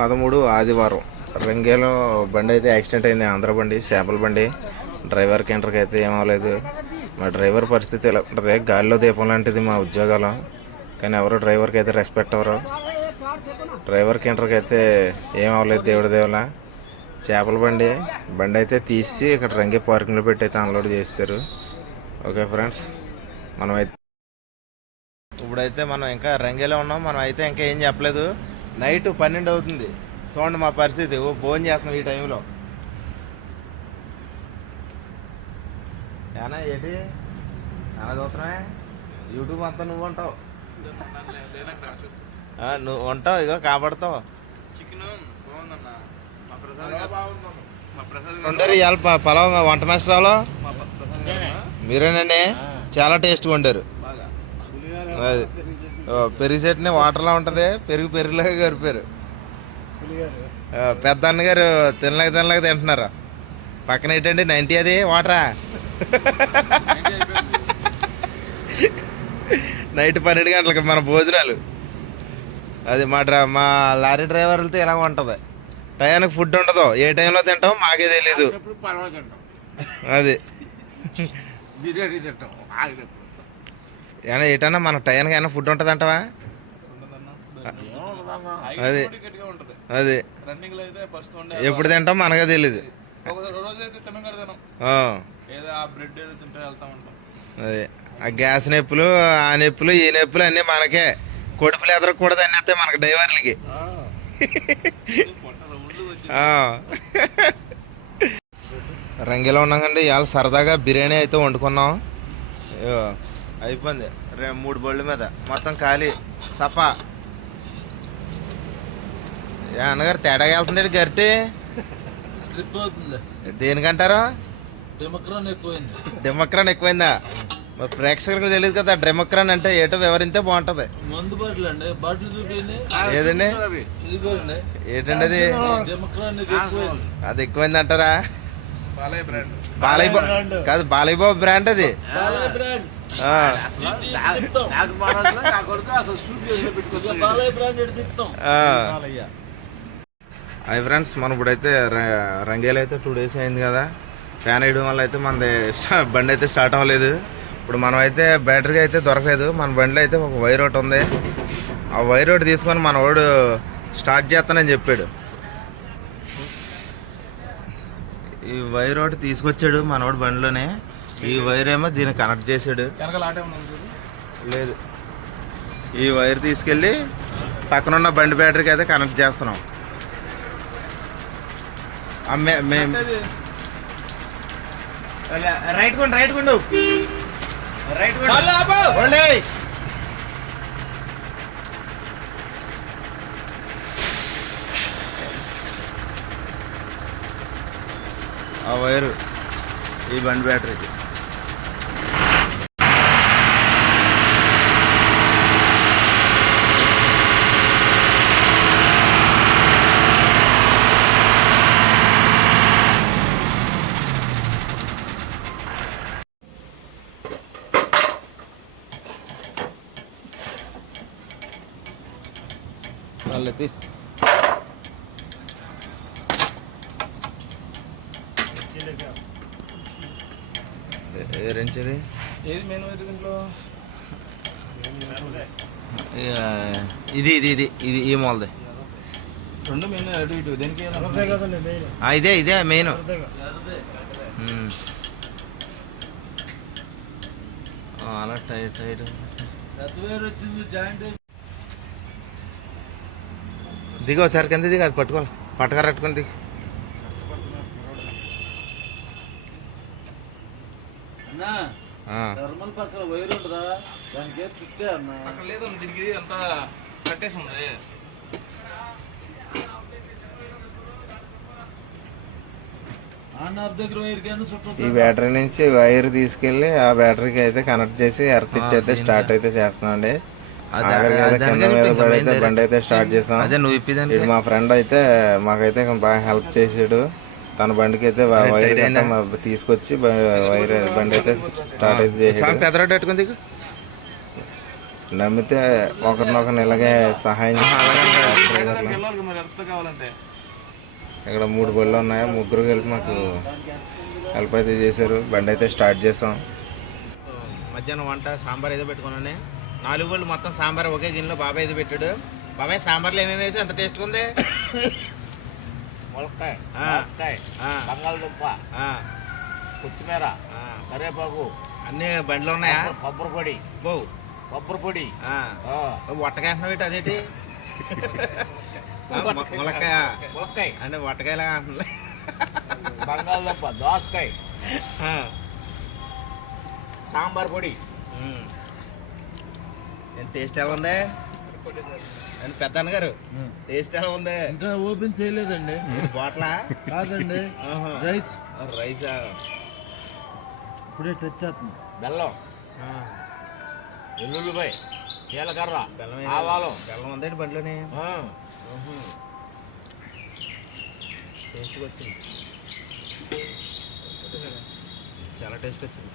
పదమూడు ఆదివారం. రంగేలో బండి అయితే యాక్సిడెంట్ అయింది. ఆంధ్ర బండి చేపల బండి. డ్రైవర్ ఎంటర్కి అయితే ఏమవలేదు మా డ్రైవర్ పరిస్థితి ఎలా ఉంటుంది. గాలిలో దీపం లాంటిది మా ఉద్యోగాలు కానీ ఎవరు డ్రైవర్కి అయితే రెస్పెక్ట్ అవ్వరు. డ్రైవర్ ఎంటర్కి అయితే ఏం అవ్వలేదు దేవుడి దేవుల చేపల బండి బండి అయితే తీసి ఇక్కడ రంగే పార్కింగ్లో పెట్టి అయితే అన్లోడ్ చేస్తారు ఓకే ఫ్రెండ్స్ మనమైతే ఇప్పుడైతే మనం ఇంకా రంగేలో ఉన్నాం. మనం అయితే ఇంకా ఏం చెప్పలేదు. నైట్ పన్నెండు అవుతుంది. చూడండి మా పరిస్థితి. ఓ భోజనం చేస్తున్నాం ఈ టైంలో. ఏనా ఏంటి? అలా చూస్తున్నామే యూట్యూబ్ అంతా నువ్వు ఉంటావు. ఆ, నువ్వు ఉంటావు ఇగో కాపాడుతావు. చికెన్ బాగుందన్న. మా ప్రసాద్ గారు మా ప్రసాద్ గారు ఉండరు ఇవాళ ప- పలావ్ వంట మాస్టర్లో మా ప- ప్రసాద్ గారు మీరేనండి? చాలా టేస్ట్గా వండారు. అది పెరుగు చట్నీ వాటర్లా ఉంటుంది. పెరుగు పెరుగులాగా గరిపారు. పెద్ద అన్నగారు తినలేక తినలేక తింటున్నారు. పక్కన ఏంటండి నైంటీ అది వాటరా? నైట్ పన్నెండు గంటలకి మన భోజనాలు. అది మా డ్రా మా లారీ డ్రైవర్లతో ఇలా ఉంటుంది. టయానికి ఫుడ్ ఉండదు. ఏ టైంలో తింటాం మాకే తింటాం అది. బిర్యానీ తింటాం. ఏమైనా ఏటన్నా మన టయానికి ఏమైనా ఫుడ్ ఉంటుంది అంటవా అది. అది. ఎప్పుడు తింటాం మనకే తెలీదు. అదే. ఆ, గ్యాస్ నొప్పులు ఆ నొప్పులు ఈ నొప్పులు అన్నీ మనకే. కొడుపులు ఎదరకూడదు అన్నీ వస్తాయి మనకి డ్రైవర్లకి రంగిలో ఉన్నాం కండి రంగిలో ఉన్నాకండి ఇవాళ సరదాగా బిర్యానీ అయితే వండుకున్నాం. అయిపోయింది. రే మూడు బళ్ళు మీద. మొత్తం ఖాళీ. సపా ఏ అన్నగారు తేడాగా వెళ్తుంది గరిటి? స్లిప్ అవుతుంది. దేనికంటారు? డెమోక్రాన్ ఎక్కువైంది. డెమోక్రాన్ ఎక్కువైందా? మరి ప్రేక్షకులకు తెలియదు కదా డెమోక్రాన్ అంటే ఏటో వివరిస్తే బాగుంటుంది. మందు బాటిల్ అండి బాటిల్ చూపించండి. ఏదండి? ఏంటండి అది? అది ఎక్కువైంది. అంటారా బాలయ్య బ్రాండ్. బాలయ్య కాదు బాలయ్య బాబు బ్రాండ్ అది. బాలయ్య బ్రాండ్. ఆ, హాయ్ ఫ్రెండ్స్ మనం ఇప్పుడైతే ర- రంగేలు అయితే టూ డేస్ అయింది కదా. ఫ్యాన్ వేయడం వల్ల అయితే మనది బండి అయితే స్టార్ట్ అవ్వలేదు. ఇప్పుడు మనం అయితే బ్యాటరీ అయితే దొరకలేదు. మన బండిలో అయితే ఒక వైర్ ఒకటి ఉంది. ఆ వైర్ ఒకటి తీసుకొని మన వాడు స్టార్ట్ చేస్తానని చెప్పాడు. ఈ వైర్ ఒకటి తీసుకొచ్చాడు మనవాడు బండిలోనే. ఈ వైర్ ఏమో దీన్ని కనెక్ట్ చేశాడు. ఉన్నాను లేదు. ఈ వైర్ తీసుకెళ్ళి పక్కనున్న బండి బ్యాటరీకి అయితే కనెక్ట్ చేస్తున్నాం. ఆ మే- మే- రైట్ కొండు రైట్ కొండు రైట్ కొండు ఓన్లీ. ఆ వైరు ఈ బండి బ్యాటరీకి వాళ్ళది ఏ రెంచది ఏది మెనూ దీంట్లో? ఇది ఇది ఇది ఇది ఈ మూలది. రెండు మెనూ అటు ఇటు దేనికి ఆ, ఇదే ఇదే మెయిన్. అలా టైట్ టైట్ దిగి ఒకసారి కింద దిగి అది పట్టుకోవాలి. పట్టకర పట్టుకొని దిగి అన్నా ఆ. థర్మల్ పక్కన వైర్ ఉంటుందా? దానికి ఏం చుట్టే అన్న. లేదు దీనికి అంతా కట్టేసి ఉంది. ఈ బ్యాటరీ నుంచి వైర్ తీసుకెళ్ళి ఆ బ్యాటరీకి అయితే కనెక్ట్ చేసి ఎర్త్ ఇచ్చి అయితే స్టార్ట్ అయితే చేస్తున్నామండి కింద మీద పడి అయితే బండి అయితే స్టార్ట్ చేసాం. మా ఫ్రెండ్ అయితే మాకైతే బాగా హెల్ప్ చేసాడు. తన బండికి అయితే వైర్ తీసుకొచ్చి వైర్ బండి అయితే స్టార్ట్ అయితే దిగు నమ్మితే ఒకరినొకరిని ఇలాగే సహాయం ఇక్కడ మూడు బళ్ళు ఉన్నాయి. ముగ్గురు కలిపి మాకు హెల్ప్ అయితే చేశారు. బండి అయితే స్టార్ట్ చేసాం. మధ్యాహ్నం వంట సాంబార్ ఏదో పెట్టుకున్నానే. నాలుగు బళ్ళు మొత్తం సాంబార్ ఒకే గిన్నెలో బాబాయ్ ఏదో పెట్టాడు. బాబాయ్ సాంబార్లో ఏమేమి వేసి ఎంత టేస్ట్గా ఉంది? ములక్కాయ. ములక్కాయ ఆ, బంగాళదుంప కొత్తిమీర. కరివేపాకు అన్నీ బండిలో ఉన్నాయా? కొబ్బరి- పొడి. కొబ్బరి పొడి. ఏంటి అదేంటి? ఆ, ము- ములక్కాయ. ములక్కాయ. అంటే వట్టకాయలా అంటుంది బంగాళదుంప దోసకాయ. సాంబార్ పొడి. టేస్ట్ ఎలా ఉంది? పెద్ద అన్నగారు టేస్ట్ ఎలా ఉంది? ఇంకా ఓపెన్ చేయలేదండి. బాట్లా? కాదండి. రైస్ రైస్ ఇప్పుడే టచ్ చేస్తుంది బెల్లం. వెల్లుల్లిపాయ జీలకర్ర బెల్లం ఆవాలు. బెల్లం ఉందండి బండిలోని? ఆ. టేస్ట్ వచ్చింది. చాలా టేస్ట్ వచ్చింది.